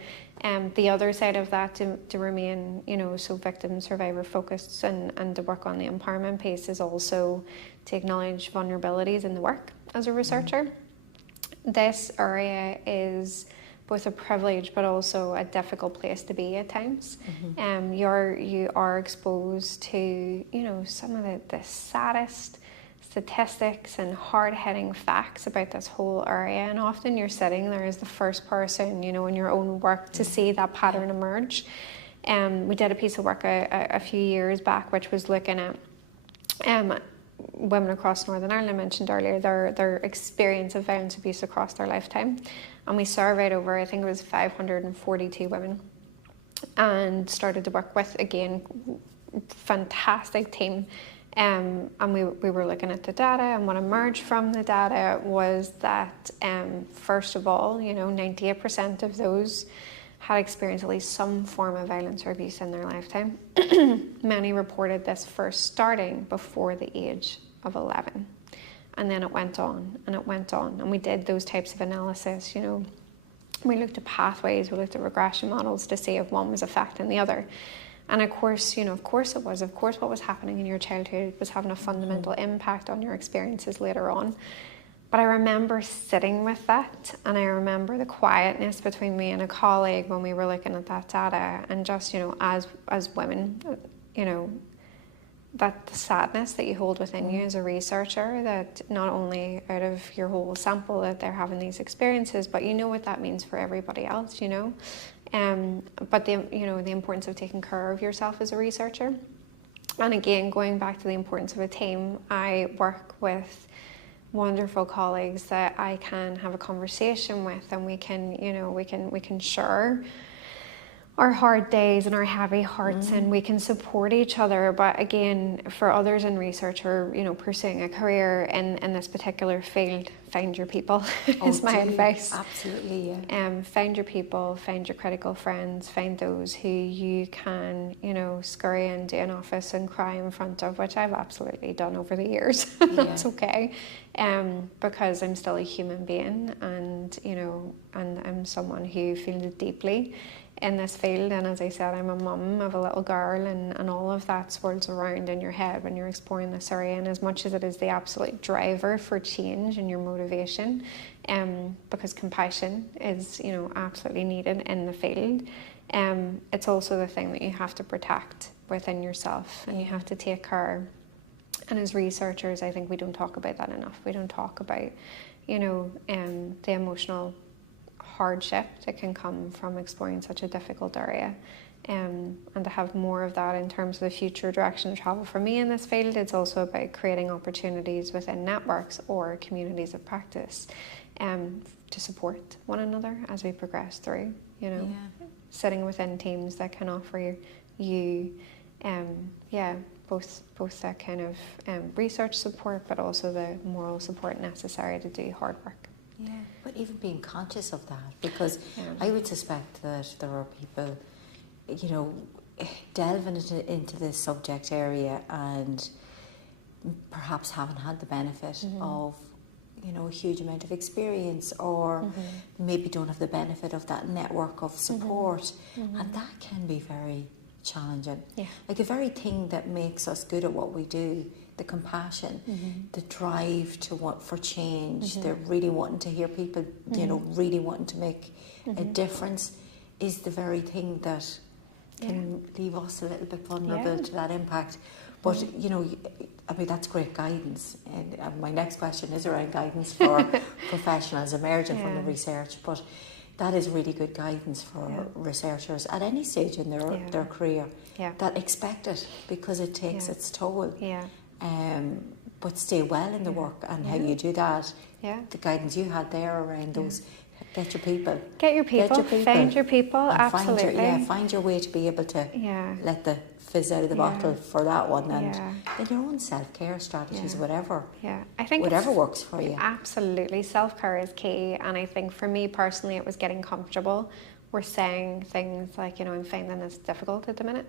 the other side of that, to remain, you know, so victim survivor focused, and to work on the empowerment piece, is also to acknowledge vulnerabilities in the work as a researcher. This area is both a privilege but also a difficult place to be at times. You are exposed to, you know, some of the saddest statistics and hard-hitting facts about this whole area, and often you're sitting there as the first person, you know, in your own work to see that pattern emerge. We did a piece of work a few years back which was looking at women across Northern Ireland. I mentioned earlier their experience of violence abuse across their lifetime, and we surveyed over, I think it was 542 women, and started to work with, again, fantastic team, and we were looking at the data, and what emerged from the data was that first of all, you know, 98% of those had experienced at least some form of violence or abuse in their lifetime. Many reported this first starting before the age of 11. And then it went on and it went on. And we did those types of analysis, you know. We looked at pathways, we looked at regression models to see if one was affecting the other. And of course, you know, of course what was happening in your childhood was having a fundamental impact on your experiences later on. But I remember sitting with that, and I remember the quietness between me and a colleague when we were looking at that data, and just, you know, as women, you know, that the sadness that you hold within you as a researcher, that not only out of your whole sample that they're having these experiences, but you know what that means for everybody else, you know. But the, you know, the importance of taking care of yourself as a researcher. And again, going back to the importance of a team, I work with wonderful colleagues that I can have a conversation with, and we can, you know, we can share our hard days and our heavy hearts, and we can support each other. But again, for others in research, or, you know, pursuing a career in this particular field, find your people is my advice. Absolutely, yeah. Find your people, find your critical friends, find those who you can, you know, scurry into an office and cry in front of, which I've absolutely done over the years. That's okay, because I'm still a human being, and, you know, and I'm someone who feels deeply in this field. And as I said, I'm a mum of a little girl, and all of that swirls around in your head when you're exploring this area. And as much as it is the absolute driver for change and your motivation, because compassion is, you know, absolutely needed in the field, it's also the thing that you have to protect within yourself, and you have to take care. And as researchers, I think we don't talk about that enough. We don't talk about, you know, the emotional hardship that can come from exploring such a difficult area, and to have more of that in terms of the future direction of travel for me in this field. It's also about creating opportunities within networks or communities of practice, to support one another as we progress through, you know, sitting within teams that can offer you both that kind of research support, but also the moral support necessary to do hard work. Yeah, but even being conscious of that, because I would suspect that there are people, you know, delving into this subject area and perhaps haven't had the benefit of a huge amount of experience, or maybe don't have the benefit of that network of support, and that can be very challenging. Like the very thing that makes us good at what we do, the compassion, the drive to want for change, the really wanting to hear people, really wanting to make a difference, is the very thing that can leave us a little bit vulnerable to that impact. But that's great guidance. And my next question is around guidance for professionals emerging from the research. But that is really good guidance for researchers at any stage in their career that expect it, because it takes its toll. But stay well in the work, and how you do that. The guidance you had there around those. Get your people. Find your people. Absolutely. Find your way to be able to let the fizz out of the bottle for that one, and then your own self-care strategies, whatever. I think whatever works for you. Absolutely, self-care is key, and I think for me personally, it was getting comfortable. We're saying things like, I'm finding this difficult at the minute,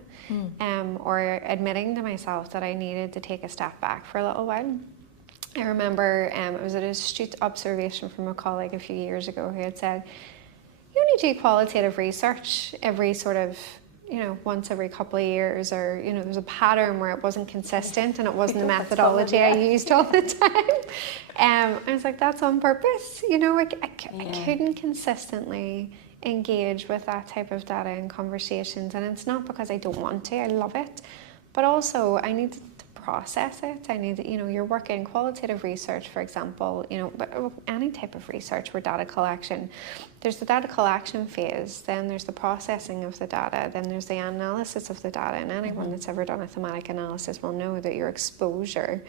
or admitting to myself that I needed to take a step back for a little while. I remember it was an astute observation from a colleague a few years ago who had said, you only do qualitative research every sort of, once every couple of years, or, there was a pattern where it wasn't consistent and it wasn't the methodology I used all the time. I was like, that's on purpose. I couldn't consistently engage with that type of data in conversations, and it's not because I don't want to, I love it, but also I need to process it. I need, you're working qualitative research, for example, but any type of research or data collection. There's the data collection phase, then there's the processing of the data, then there's the analysis of the data, and anyone that's ever done a thematic analysis will know that your exposure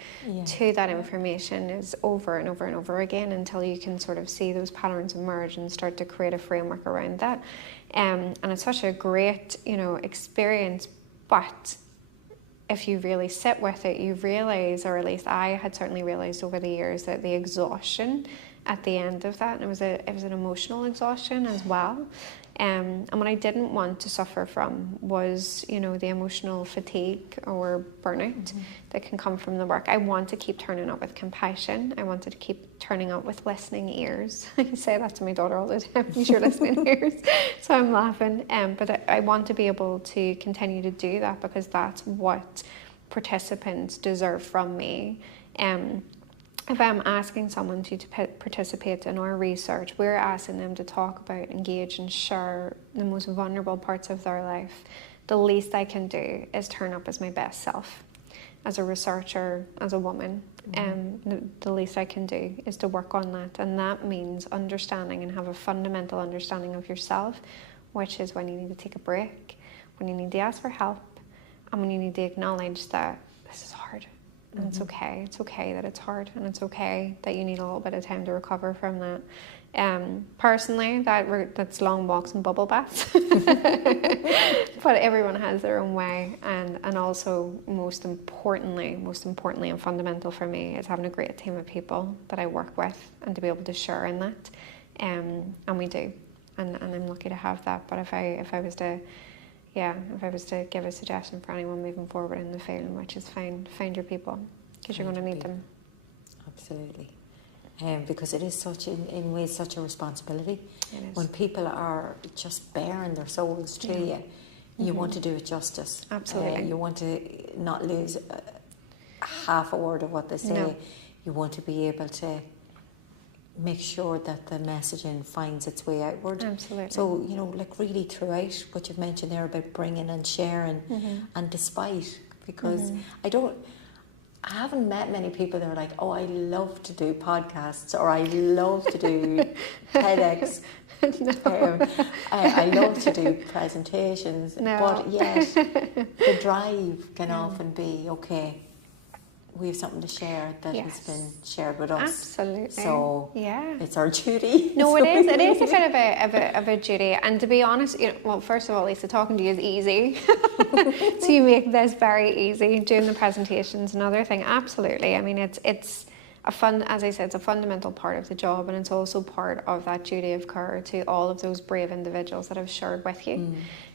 to that information is over and over and over again until you can sort of see those patterns emerge and start to create a framework around that. And it's such a great, experience, but if you really sit with it, you realise, or at least I had certainly realised over the years, that the exhaustion at the end of that, and it was an emotional exhaustion as well. And what I didn't want to suffer from was, the emotional fatigue or burnout that can come from the work. I want to keep turning up with compassion. I wanted to keep turning up with listening ears. I say that to my daughter all the time, use your listening ears. So I'm laughing. But I want to be able to continue to do that, because that's what participants deserve from me. If I'm asking someone to participate in our research, we're asking them to talk about, engage, and share the most vulnerable parts of their life. The least I can do is turn up as my best self. As a researcher, as a woman, the least I can do is to work on that. And that means understanding and have a fundamental understanding of yourself, which is when you need to take a break, when you need to ask for help, and when you need to acknowledge that this is hard. And it's okay. It's okay that it's hard, and it's okay that you need a little bit of time to recover from that. Personally, that's long walks and bubble baths. But everyone has their own way, and also most importantly and fundamental for me is having a great team of people that I work with and to be able to share in that. And we do, and I'm lucky to have that. But if I was to give a suggestion for anyone moving forward in the field, which is find your people, because you're going to need them. Absolutely. Because it is in ways such a responsibility. When people are just bearing their souls to you, you want to do it justice. Absolutely. You want to not lose half a word of what they say. No. You want to be able to make sure that the messaging finds its way outward. Absolutely. So, really throughout what you've mentioned there about bringing and sharing, and despite, because I haven't met many people that are like, oh, I love to do podcasts, or I love to do TEDx. No. I love to do presentations. No. But yet, the drive can often be, okay, we have something to share that has been shared with us. Absolutely. So it's our duty. No, it is. It is a bit of a duty. And to be honest, first of all, Lisa, talking to you is easy. So you make this very easy. Doing the presentations, another thing. Absolutely. I mean, it's a fun, as I said, it's a fundamental part of the job, and it's also part of that duty of care to all of those brave individuals that have shared with you.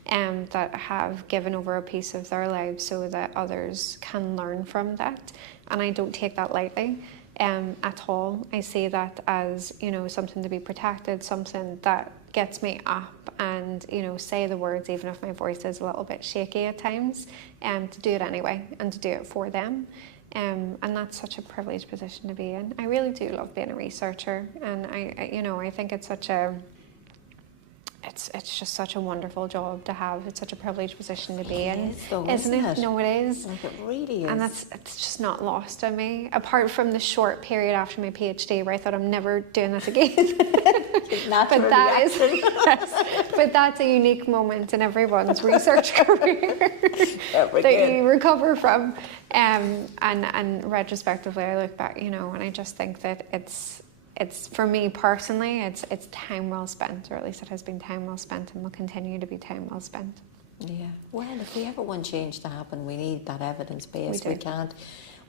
That have given over a piece of their lives so that others can learn from that. And I don't take that lightly. at all. I see that as, you know, something to be protected, something that gets me up and, you know, say the words even if my voice is a little bit shaky at times, to do it anyway and to do it for them. And that's such a privileged position to be in. I really do love being a researcher, and I you know, I think it's such a it's just such a wonderful job to have. It's such a privileged position to be in, isn't it? No, it is. Like, it really is. And it's just not lost on me. Apart from the short period after my PhD where I thought I'm never doing this again. But that's a unique moment in everyone's research career that you recover from. And retrospectively, I look back, you know, and I just think that it's for me personally, it's time well spent, or at least it has been time well spent and will continue to be time well spent. Yeah. Well, if we ever want change to happen, we need that evidence base.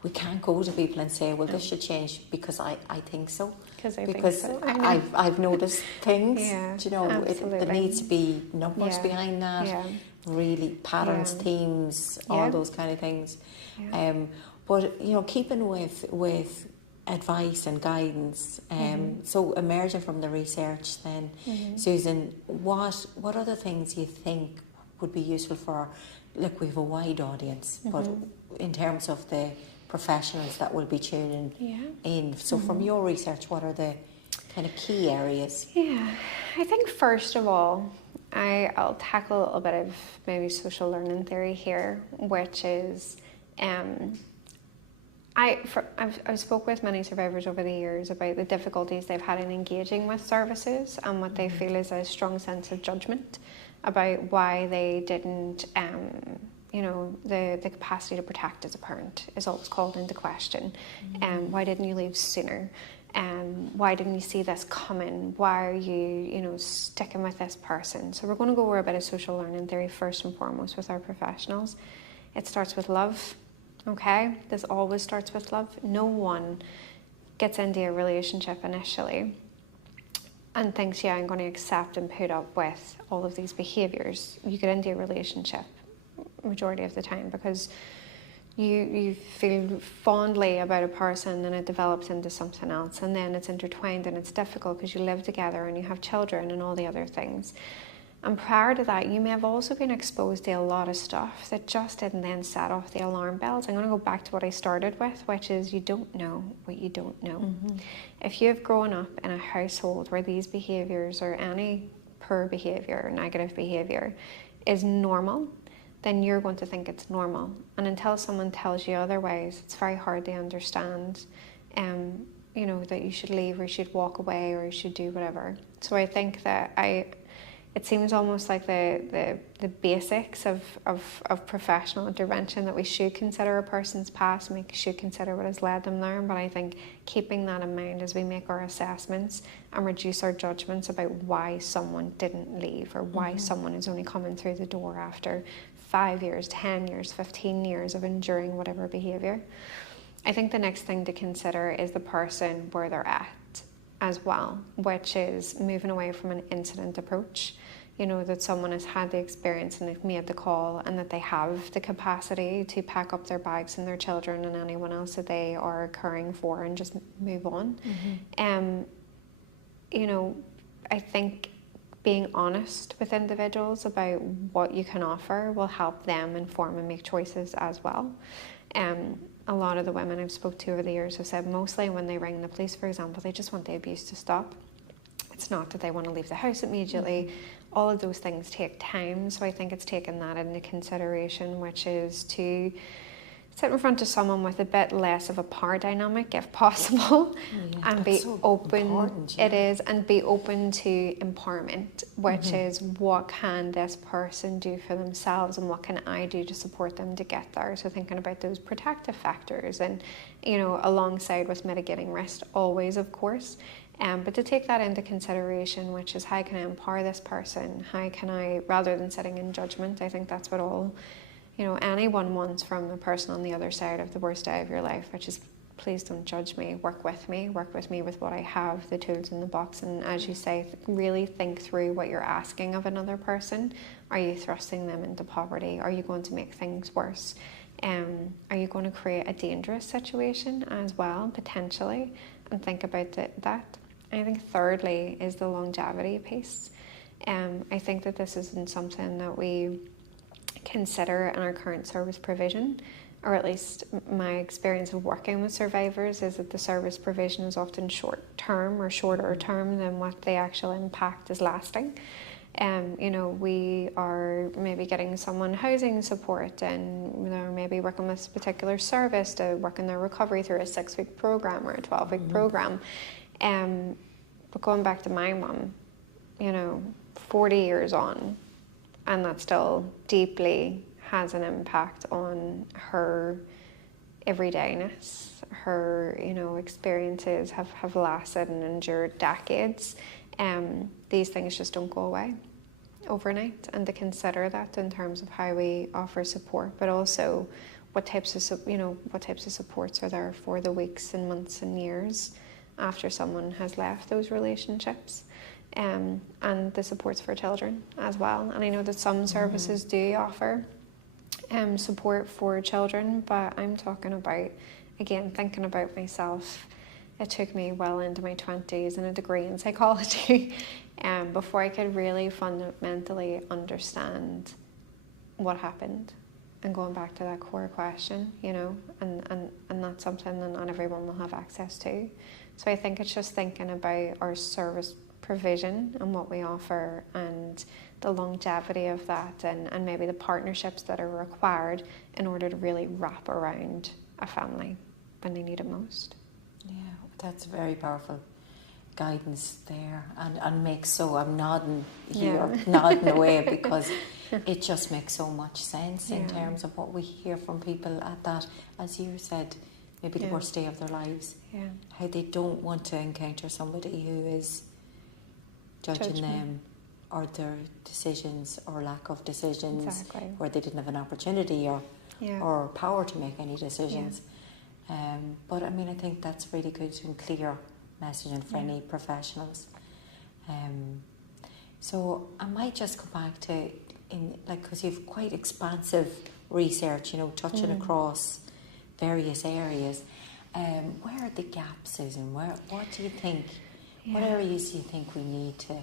We can't go to people and say, well, this should change because I think so. Because I've noticed things. Yeah, you know, there needs to be numbers behind that. Yeah. Really, patterns, themes, all those kind of things. Yeah. But you know, keeping with advice and guidance. So emerging from the research, then, Susan, what other things do you think would be useful for? Look, we have a wide audience, but in terms of the professionals that will be tuning in. So from your research, what are the kind of key areas? Yeah, I think first of all, I'll tackle a little bit of maybe social learning theory here, which is I've spoke with many survivors over the years about the difficulties they've had in engaging with services and what they feel is a strong sense of judgment about why they didn't, you know, the capacity to protect as a parent is always called into question. Why didn't you leave sooner? Why didn't you see this coming? Why are you know, sticking with this person? So we're going to go over a bit of social learning theory first and foremost with our professionals. It starts with love. Okay, this always starts with love. No one gets into a relationship initially and thinks, yeah, I'm going to accept and put up with all of these behaviours. You get into a relationship majority of the time because you feel fondly about a person and it develops into something else, and then it's intertwined and it's difficult because you live together and you have children and all the other things. And prior to that, you may have also been exposed to a lot of stuff that just didn't then set off the alarm bells. I'm going to go back to what I started with, which is you don't know what you don't know. If you've grown up in a household where these behaviours or any poor behaviour or negative behaviour is normal, then you're going to think it's normal. And until someone tells you otherwise, it's very hard to understand, you know, that you should leave or you should walk away or you should do whatever. So I think that it seems almost like the basics of professional intervention, that we should consider a person's past, we should consider what has led them there. But I think keeping that in mind as we make our assessments and reduce our judgments about why someone didn't leave or why someone is only coming through the door after 5 years, 10 years, 15 years of enduring whatever behaviour. I think the next thing to consider is the person where they're at as well, which is moving away from an incident approach. You know, that someone has had the experience and they've made the call and that they have the capacity to pack up their bags and their children and anyone else that they are caring for and just move on. You know, I think being honest with individuals about what you can offer will help them inform and make choices as well. A lot of the women I've spoke to over the years have said mostly when they ring the police, for example, they just want the abuse to stop. It's not that they want to leave the house immediately. All of those things take time, so I think it's taken that into consideration, which is to sit in front of someone with a bit less of a power dynamic, if possible, and be so open. It is, and be open to empowerment, which is what can this person do for themselves, and what can I do to support them to get there. So thinking about those protective factors, and you know, alongside with mitigating risk, always, of course. But to take that into consideration, which is how can I empower this person? How can I, rather than sitting in judgment, I think that's what all, you know, anyone wants from the person on the other side of the worst day of your life, which is please don't judge me, work with me with what I have, the tools in the box. And as you say, really think through what you're asking of another person. Are you thrusting them into poverty? Are you going to make things worse? Are you going to create a dangerous situation as well, potentially? And think about that. I think thirdly is the longevity piece. I think that this isn't something that we consider in our current service provision, or at least my experience of working with survivors is that the service provision is often short term or shorter term than what the actual impact is lasting. We are maybe getting someone housing support, and they're maybe working with a particular service to work in their recovery through a 6-week program or a 12-week program. But going back to my mum, 40 years on, and that still deeply has an impact on her everydayness. Her, experiences have lasted and endured decades. These things just don't go away overnight, and to consider that in terms of how we offer support, but also what types of supports are there for the weeks and months and years after someone has left those relationships, and the supports for children as well. And I know that some services do offer support for children, but I'm talking about, again, thinking about myself. It took me well into my 20s and a degree in psychology before I could really fundamentally understand what happened, and going back to that core question, and that's something that not everyone will have access to. So I think it's just thinking about our service provision and what we offer, and the longevity of that, and maybe the partnerships that are required in order to really wrap around a family when they need it most. Yeah, that's very powerful guidance there, and I'm nodding here, nodding away, because it just makes so much sense in terms of what we hear from people at that, as you said, maybe the worst day of their lives. Yeah. How they don't want to encounter somebody who is judging them or their decisions or lack of decisions, where they didn't have an opportunity or power to make any decisions. But I mean, I think that's really good and clear messaging for any professionals. So I might just go back to, because you've quite expansive research, touching across various areas. Where are the gaps, Susan? What do you think? What areas do you think we need to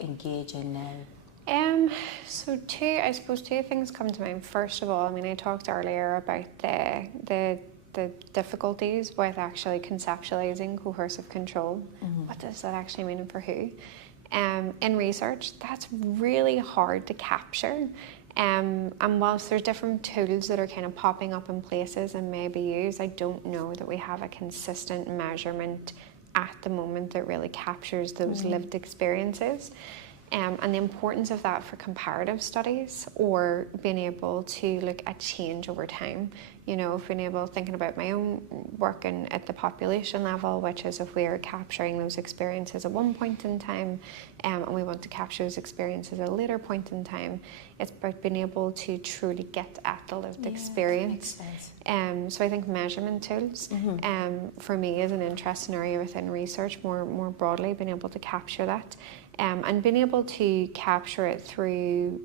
engage in now? So two things come to mind. First of all, I talked earlier about the difficulties with actually conceptualizing coercive control. What does that actually mean and for who? In research, that's really hard to capture. And whilst there's different tools that are kind of popping up in places and may be used, I don't know that we have a consistent measurement at the moment that really captures those lived experiences. And the importance of that for comparative studies, or being able to look at change over time. Thinking about my own work at the population level, which is if we are capturing those experiences at one point in time, and we want to capture those experiences at a later point in time, it's about being able to truly get at the lived experience. That makes sense. So I think measurement tools, for me, is an interesting area within research, more broadly, being able to capture that. And being able to capture it through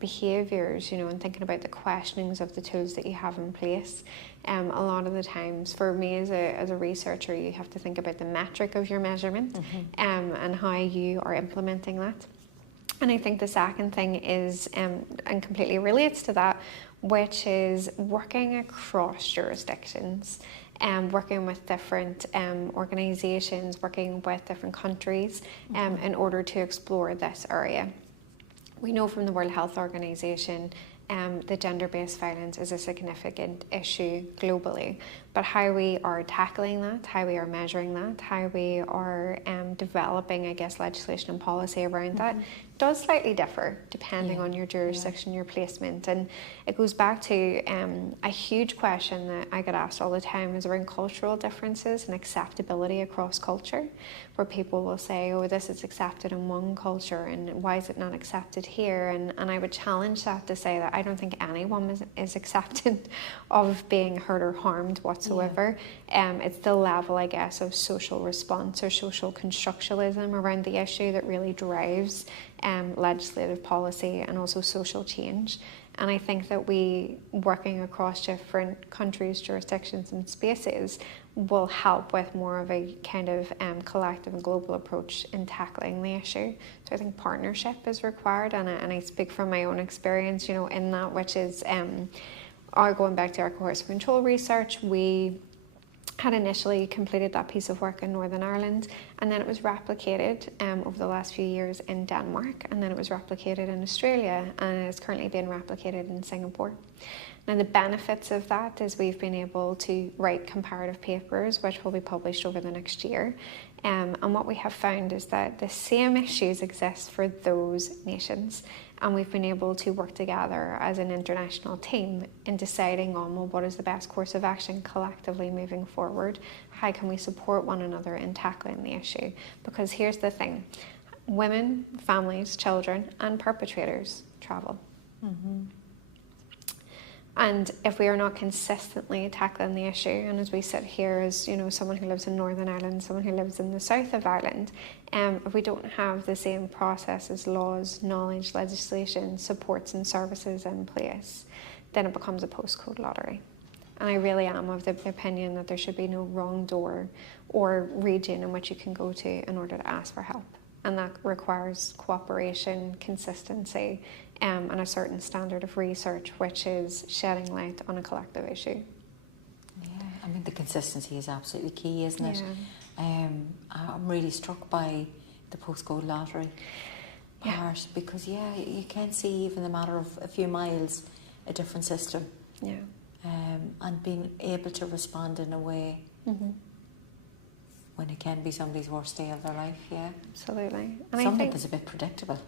behaviours, and thinking about the questionings of the tools that you have in place. A lot of the times, for me as a researcher, you have to think about the metric of your measurement and how you are implementing that. And I think the second thing is, and completely relates to that, which is working across jurisdictions. Working with different organisations, working with different countries in order to explore this area. We know from the World Health Organization that gender-based violence is a significant issue globally, but how we are tackling that, how we are measuring that, how we are developing, legislation and policy around that does slightly differ depending on your jurisdiction, your placement. And it goes back to a huge question that I get asked all the time is around cultural differences and acceptability across culture, where people will say, oh, this is accepted in one culture and why is it not accepted here? And I would challenge that to say that I don't think anyone is accepted of being hurt or harmed whatsoever. It's the level, of social response or social constructionalism around the issue that really drives legislative policy and also social change. And I think that we, working across different countries, jurisdictions and spaces, will help with more of a kind of collective and global approach in tackling the issue. So I think partnership is required, and I speak from my own experience, in that, which is going back to our cohort control research. We had initially completed that piece of work in Northern Ireland, and then it was replicated over the last few years in Denmark, and then it was replicated in Australia, and it is currently being replicated in Singapore. Now, the benefits of that is we've been able to write comparative papers, which will be published over the next year. And what we have found is that the same issues exist for those nations. And we've been able to work together as an international team in deciding on, well, what is the best course of action collectively moving forward? How can we support one another in tackling the issue? Because here's the thing. Women, families, children, and perpetrators travel. Mm-hmm. And if we are not consistently tackling the issue, and as we sit here as, someone who lives in Northern Ireland, someone who lives in the south of Ireland, if we don't have the same processes, laws, knowledge, legislation, supports and services in place, then it becomes a postcode lottery. And I really am of the opinion that there should be no wrong door or region in which you can go to in order to ask for help. And that requires cooperation, consistency, and a certain standard of research, which is shedding light on a collective issue. Yeah, I mean, the consistency is absolutely key, isn't it? I'm really struck by the postcode lottery part, because you can see, even the matter of a few miles, a different system. Yeah. And being able to respond in a way when it can be somebody's worst day of their life. Yeah, absolutely. And something that's a bit predictable.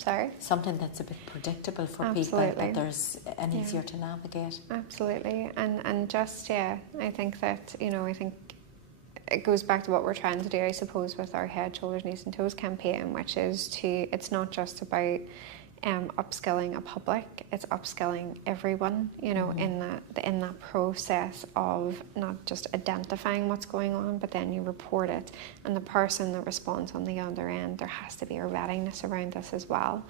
Sorry? Something that's a bit predictable for people, that there's an easier to navigate. Absolutely. And just, I think that, I think it goes back to what we're trying to do, I suppose, with our Head, Shoulders, Knees and Toes campaign, which is it's not just about upskilling a public, it's upskilling everyone, in that process of not just identifying what's going on, but then you report it, and the person that responds on the other end, there has to be a readiness around this as well.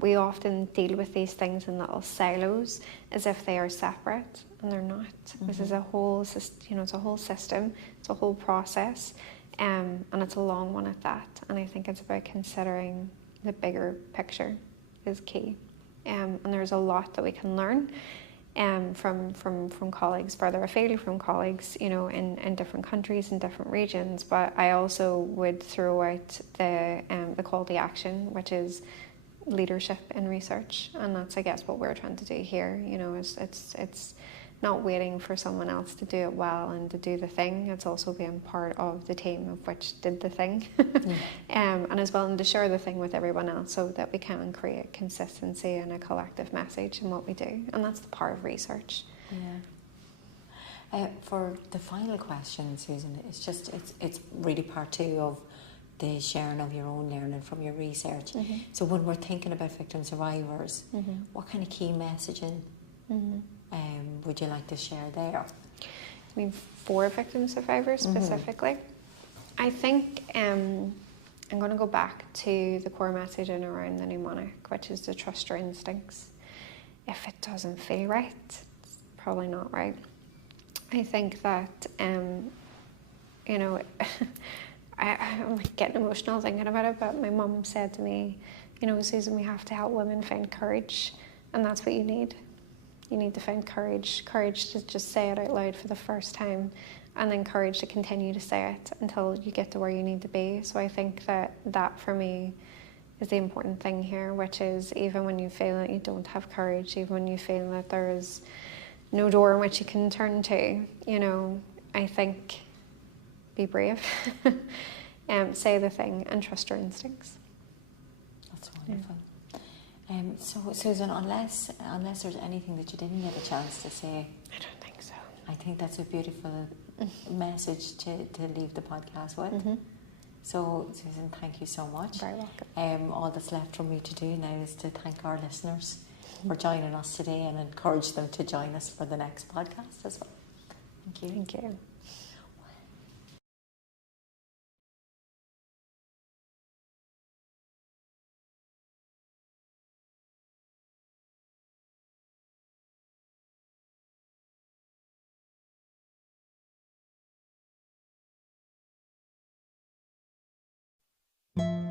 We often deal with these things in little silos as if they are separate, and they're not. This is a whole, it's a whole system, it's a whole process, and it's a long one at that. And I think it's about considering the bigger picture is key, and there's a lot that we can learn from colleagues further afield, from colleagues in different countries and different regions. But I also would throw out the call to action, which is leadership in research, and that's, I guess, what we're trying to do here. It's not waiting for someone else to do it well and to do the thing. It's also being part of the team of which did the thing, and as well, and to share the thing with everyone else, so that we can create consistency and a collective message in what we do. And that's the part of research. For the final question, Susan, it's really part two of the sharing of your own learning from your research. So when we're thinking about victim survivors, what kind of key messaging would you like to share there? I mean, for victim survivors specifically, I think I'm going to go back to the core messaging around the mnemonic, which is to trust your instincts. If it doesn't feel right, it's probably not right. I think that, I'm like getting emotional thinking about it, but my mum said to me, Susan, we have to help women find courage, and that's what you need. You need to find courage to just say it out loud for the first time, and then courage to continue to say it until you get to where you need to be. So I think that for me is the important thing here, which is, even when you feel that you don't have courage, even when you feel that there is no door in which you can turn to, I think, be brave, say the thing, and trust your instincts. That's wonderful. So, Susan, unless there's anything that you didn't get a chance to say, I don't think so. I think that's a beautiful message to leave the podcast with. So, Susan, thank you so much. Very welcome. All that's left for me to do now is to thank our listeners for joining us today, and encourage them to join us for the next podcast as well. Thank you. Thank you. you.